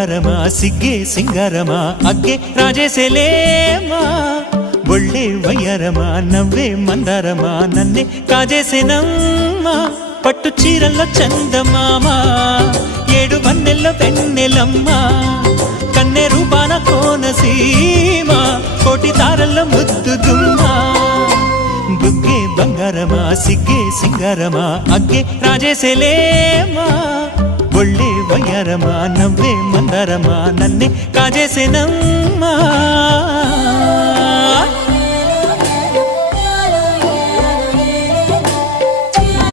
బంగారమా సిగ్గే సింగారమా అగ్గే రాజేసేలేమా ఒళ్ళే వయ్యారమా నవ్వే మందారమా నన్నే కాజేసేనమ్మా పట్టు చీరల్లో చందమామా ఏడు వన్నెల్లో వెన్నెలమ్మా కన్నె రూపాన కోనసీమ కోటి తారల్లో ముద్దుదుమ్మా బుగ్గే బంగారమా సిగ్గే సింగారమా అగ్గే రాజేసేలేమా ఒళ్ళే వయ్యారమా నవ్వే మందారమా నన్నే కాజేసేనమ్మా